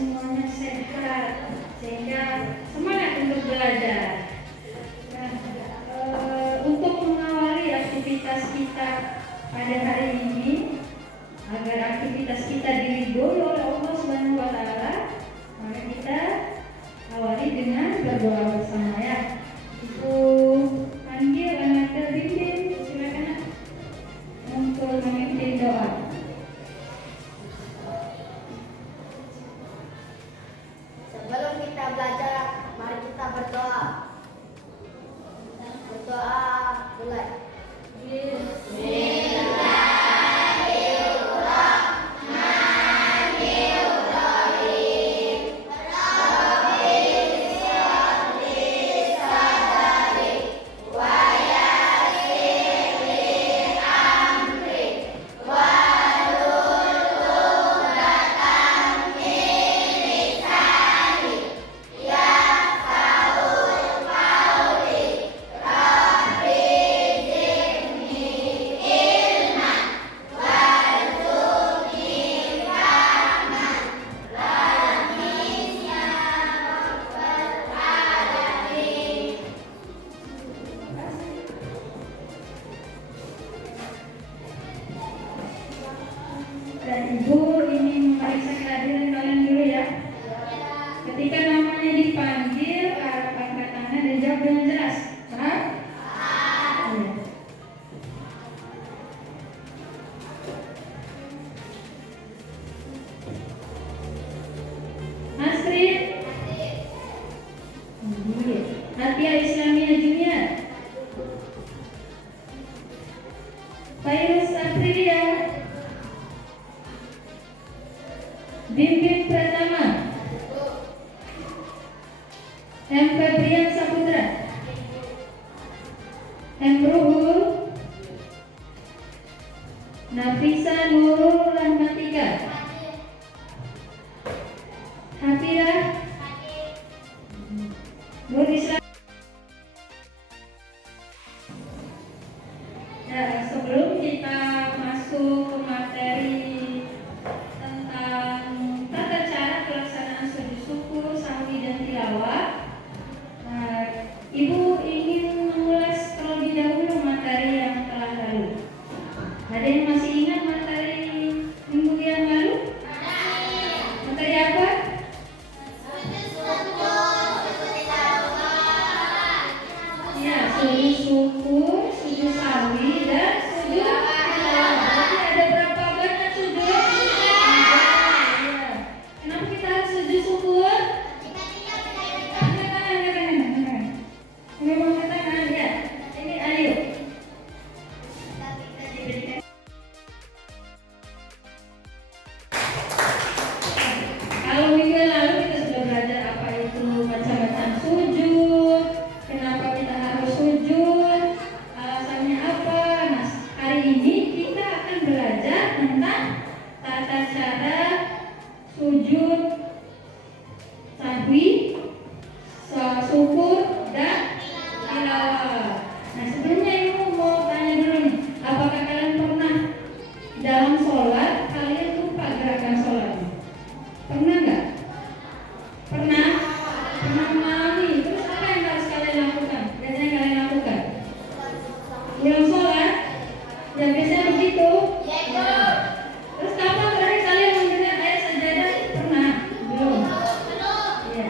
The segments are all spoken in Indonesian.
semuanya sehat sehingga semangat untuk belajar. Nah, untuk mengawali aktivitas kita pada hari ini, agar aktivitas kita diridhoi oleh Allah Subhanahu wa taala, maka kita awali dengan berdoa bersama ya. Ibu panggil anak terbimbing, silakan untuk memimpin doa. Sebelum kita belajar, mari kita berdoa. Berdoa mulai. Dan Ibu ingin memeriksa kehadiran kalian dulu ya. Ketika namanya dipanggil, angkat tangan dan jawab dengan jelas. Paham? Iya. Astrid. Hatia Islamiyah Junior. Fairuz Aprilia. Bimbing Pratama. M. Febrian Saputra. M. Ruhul. Nafisa Nurul Rahmatika. Hafira Nur Islam. Nah, sebelum kita masuk ke materi tentang tata cara pelaksanaan sujud syukur, sahwi dan tilawah, Ibu ingin mengulas terlebih dahulu materi yang telah lalu. Ada yang masih ingat materi minggu yang lalu? Materi apa? Ya, sujud syukur, sujud sahwi dan sujud tilawah. Berarti ada berapa banyak sujud? Tiga. Kenapa kita harus sujud syukur? Angkat tangan. Memang angkat tangan ya. Ini ayo. Kalau minggu yang lalu kita sudah belajar apa itu macam-macam sujud, kenapa kita harus sujud, alasannya apa. Nah, hari ini kita akan belajar tentang tata cara sujud sahwi, syukur dan tilawah. Nah, sebelumnya Ibu mau tanya dulu nih, apakah kalian pernah dalam sholat kalian lupa gerakan sholatnya? Pernah nggak? Pernah? Pernah mengalami? Terus apa yang harus kalian lakukan? Biasanya kalian lakukan? Ulang sholat? Ya biasanya begitu? Terus kapan terakhir kalian mendengar ayat sajadah? Pernah? Belum? Ya.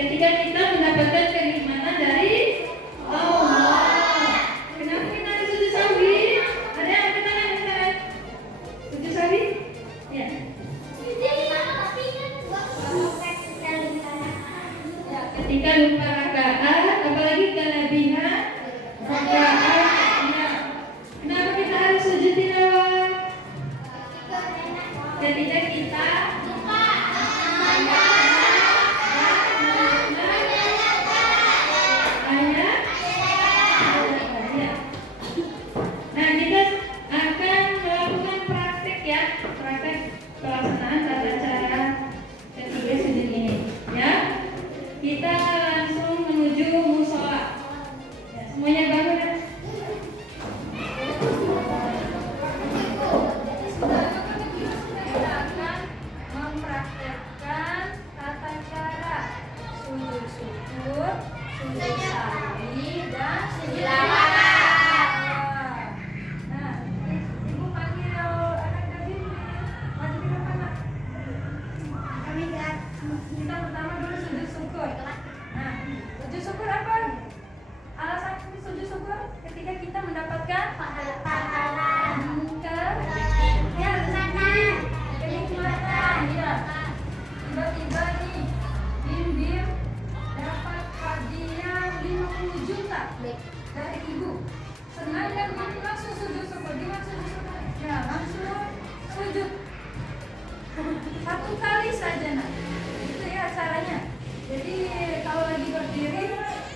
ketika kita mendapatkan kenikmatan dari Allah. Kenapa kita harus sujud sahwi? Ada yang angkat tangan? Sujud sahwi? Ya. Ketika lupa rakaat, apalagi kelebihan rakaat. Ya. Kenapa kita harus sujud tilawah? Ketika kita Nah, kita akan melakukan praktek ya, praktek pelaksanaan tata cara ketiga sujud ini. Ya, kita langsung menuju musola. Ya, semuanya bangun ya. Mempraktekkan tata cara sujud syukur, sujud sahwi, dan sujud tilawah. Nah, ibu panggil anak David, maju ke depan nak. Kita pertama dulu sujud syukur. Nah, sujud syukur apa? Alasan sujud syukur ketika kita mendapatkan pahala. Kenikmatan, ya. Tiba-tiba nih, Bim dapat hadiah 50 juta dari ibu. Senang kan Bim? Langsung sujud syukur. Gimana sujud syukur? Ya, langsung sujud. 1 kali saja nak. Itu ya caranya. Jadi kalau lagi berdiri,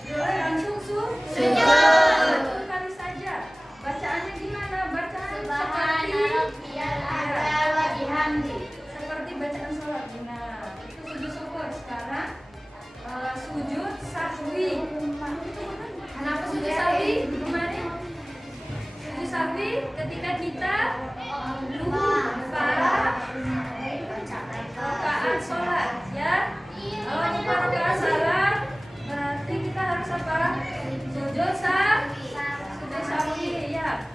boleh langsung sujud. 1 kali saja. Bacaannya gimana? Bacaan seperti bacaan sholat. Nah, itu sujud syukur. Sekarang sujud sahwi. Kenapa sujud sahwi? Kemarin sujud sahwi ketika kita lupa rakaat sholat, ya. Kalau lupa rakaat sholat, berarti kita harus apa? Sujud sahwi, ya.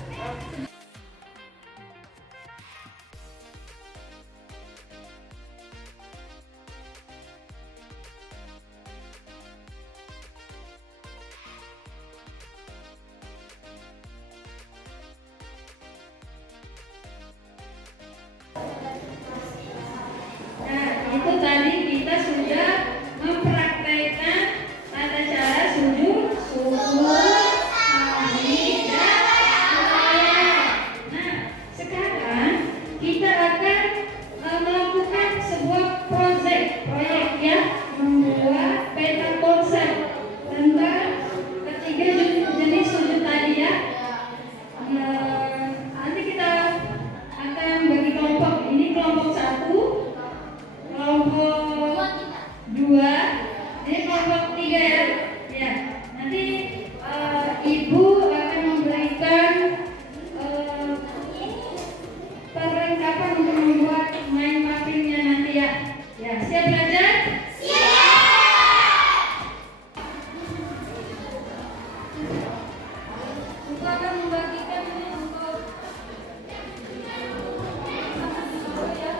Nah, itu tadi kita sudah mempraktekkan tata cara sujud syukur, sahwi, dan tilawah. Nah, sekarang kita akan melakukan sebuah proyek ya, membuat peta konsep tentang ketiga jenis sujud tadi ya. Nanti kita akan bagi kelompok. Ini kelompok 1, kelompok 2, ini kelompok 3 ya. Ya, nanti ibu akan memberikan perlengkapan untuk membuat mind mappingnya nanti ya. Ya, siap belajar? Ibu akan membagikan ini untuk ya.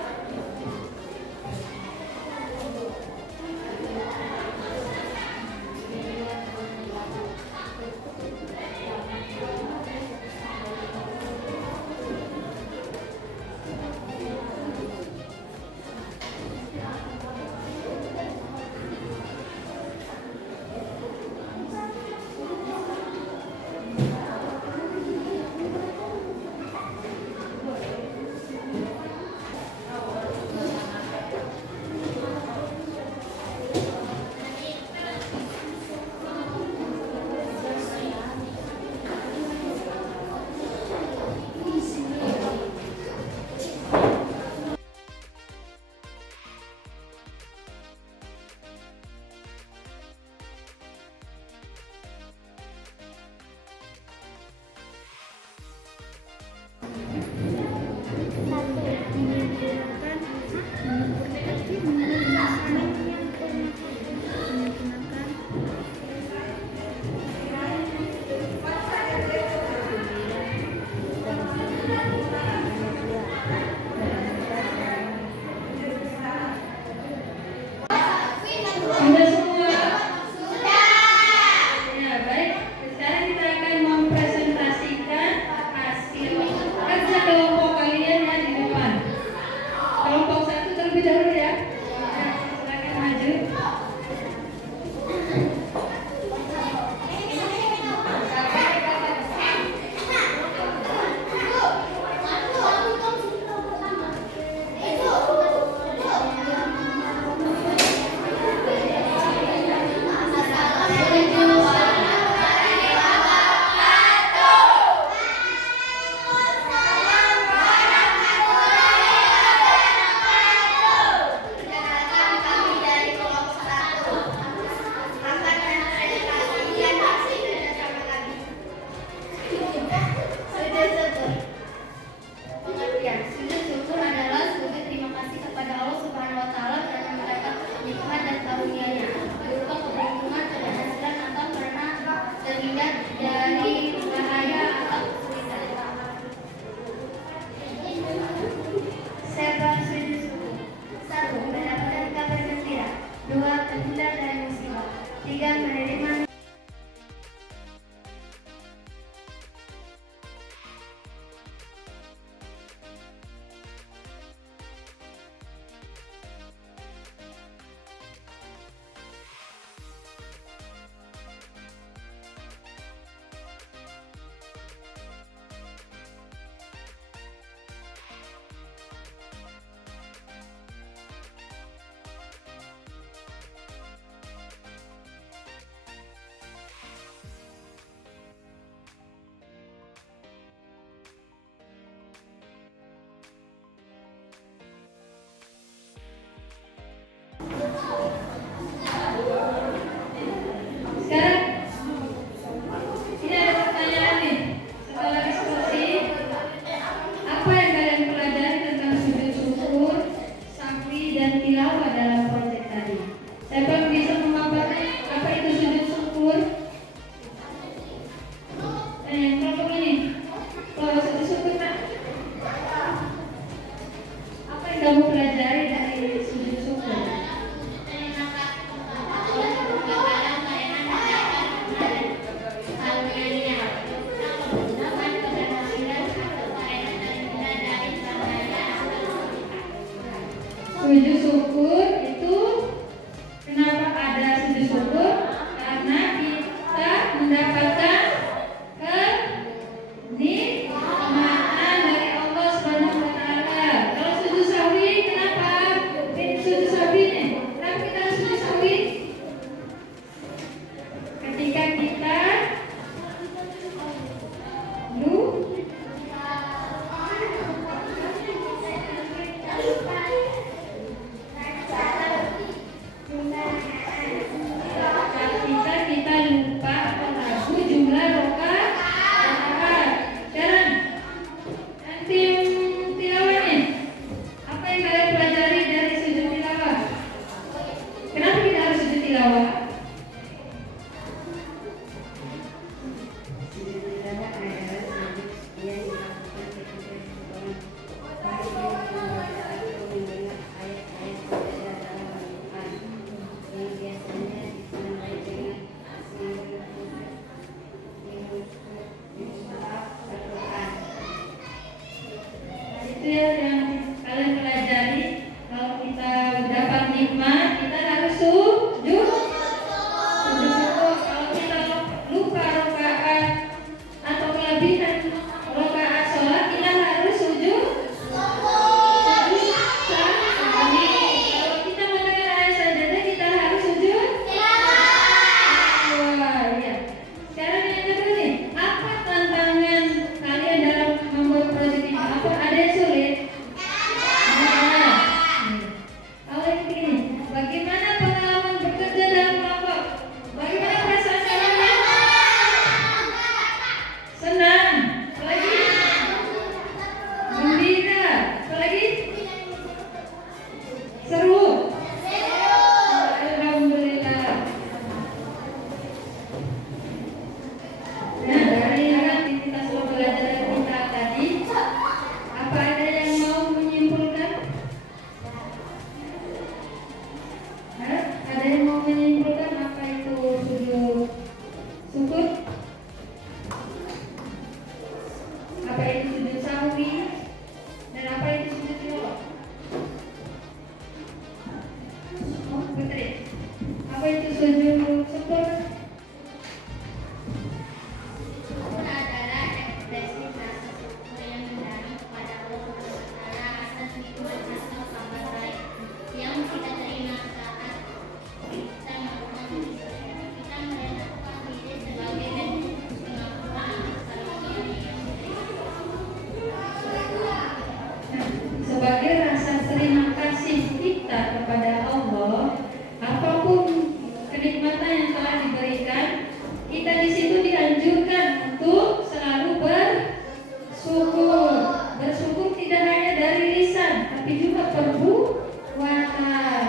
kita di situ dianjurkan untuk selalu bersyukur. Bersyukur tidak hanya dari lisan, tapi juga perbuatan.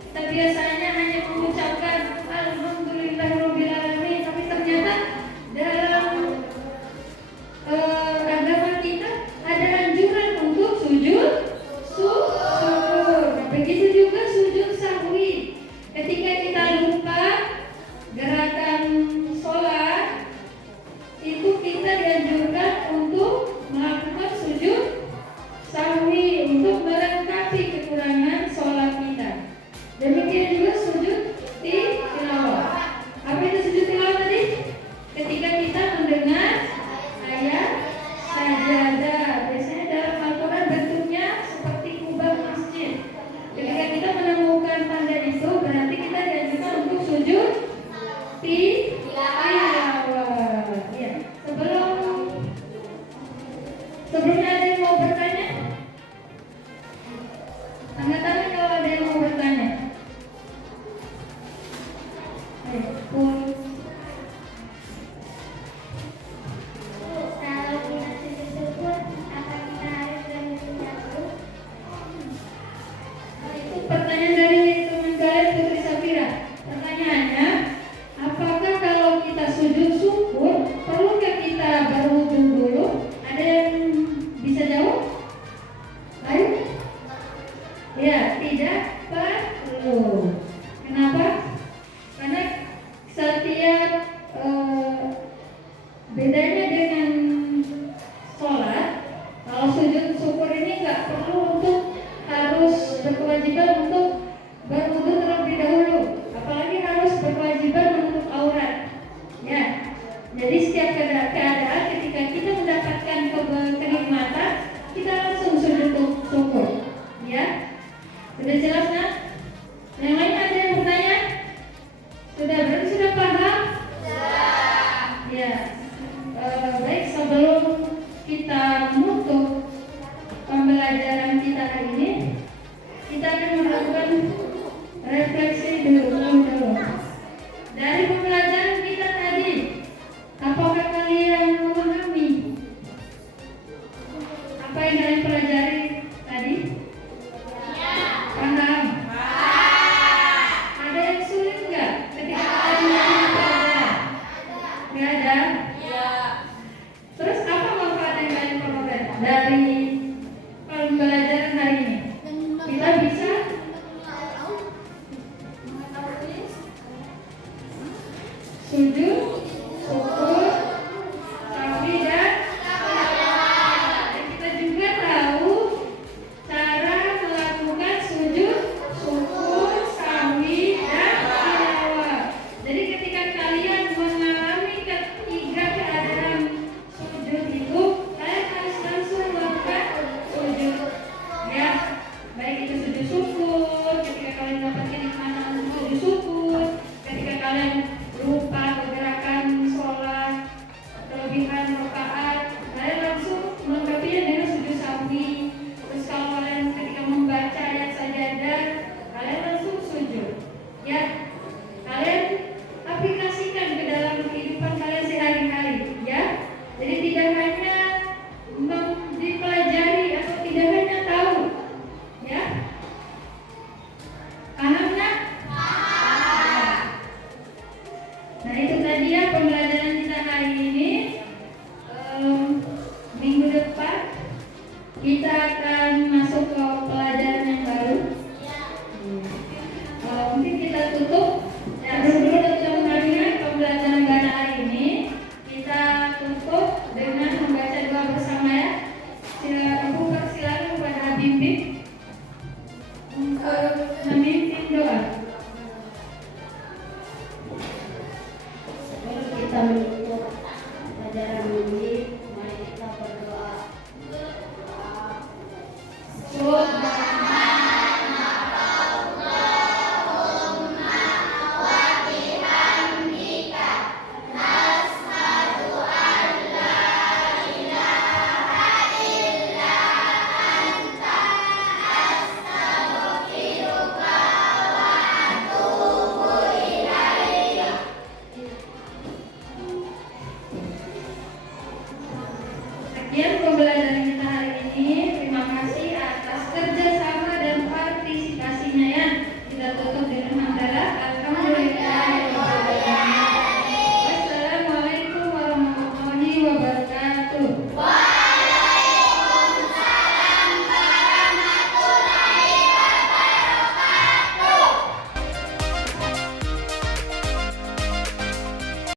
Kita biasanya hanya mengucapkan Alhamdulillahirabbil alamin, tapi ternyata dalam agama kita ada anjuran untuk sujud syukur. Nah, begitu juga sujud sahwi. Ketika kita lupa gerakan sholat, itu kita dianjurkan untuk melakukan sujud sahwi untuk melengkapi kekurangan sholat kita. Demikian juga sujud tilawah. Apa itu sujud tilawah tadi? Ketika kita mendengar ayat sajadah, biasanya dalam Al-Quran bentuknya seperti kubah masjid. Ketika kita menemukan tanda itu, berarti kita dianjurkan untuk sujud tilawah. Ya. Sebelumnya ada yang mau bertanya? Angkat tangan kalau ada yang mau bertanya. Ayo, Kalau kita sujud syukur, apa kita harus berhenti dulu? itu pertanyaan dari teman kalian Putri Safira. Pertanyaannya, apakah kalau kita sujud syukur perlukah kita berwudu dulu? Ada yang bisa jawab? Ayo. Ya, tidak perlu. Kenapa? Karena setiap bedanya dengan sholat, kalau sujud syukur ini nggak perlu untuk harus berkewajiban untuk berwudu terlebih dahulu, apalagi harus berkewajiban menutup aurat. Ya, jadi setiap keadaan ketika kita mendapatkan kenikmatan, kita langsung sujud syukur. Ya, sudah jelas kan? Yang lain ada yang bertanya? Sudah, berarti sudah paham? Ya, baik, sebelum kita menutup pembelajaran kita hari ini, kita akan melakukan refleksi dulu. Dari pembelajaran kita tadi, apakah kalian memahami apa yang kalian pelajari tadi? Paham? Ada yang sulit nggak ketika kalian belajar? Nggak ada? Terus apa manfaat yang kalian peroleh dari pembelajaran hari ini? Kita bisa sujud, syukur, sahwi dan kita juga tahu cara melakukan sujud, syukur, sahwi dan tilawah. Jadi ketika kalian mengalami ketiga keadaan sujud itu, kalian harus langsung melakukan sujud. Ya, baik itu sujud syukur, ketika kalian dapat kenikmatan sujud syukur, ketika kalian lupa gerakan sholat, kelebihan rakaat, kalian langsung melengkapinya dengan sujud sahwi. Terus kalau kalian ketika membaca ayat sajadah, kalian langsung sujud. Ya, kalian aplikasikan ke dalam kehidupan kalian sehari-hari. Ya, jadi tidak hanya dipelajari atau tidak hanya tahu. Ya, paham nggak? Nah, wabarakatuh.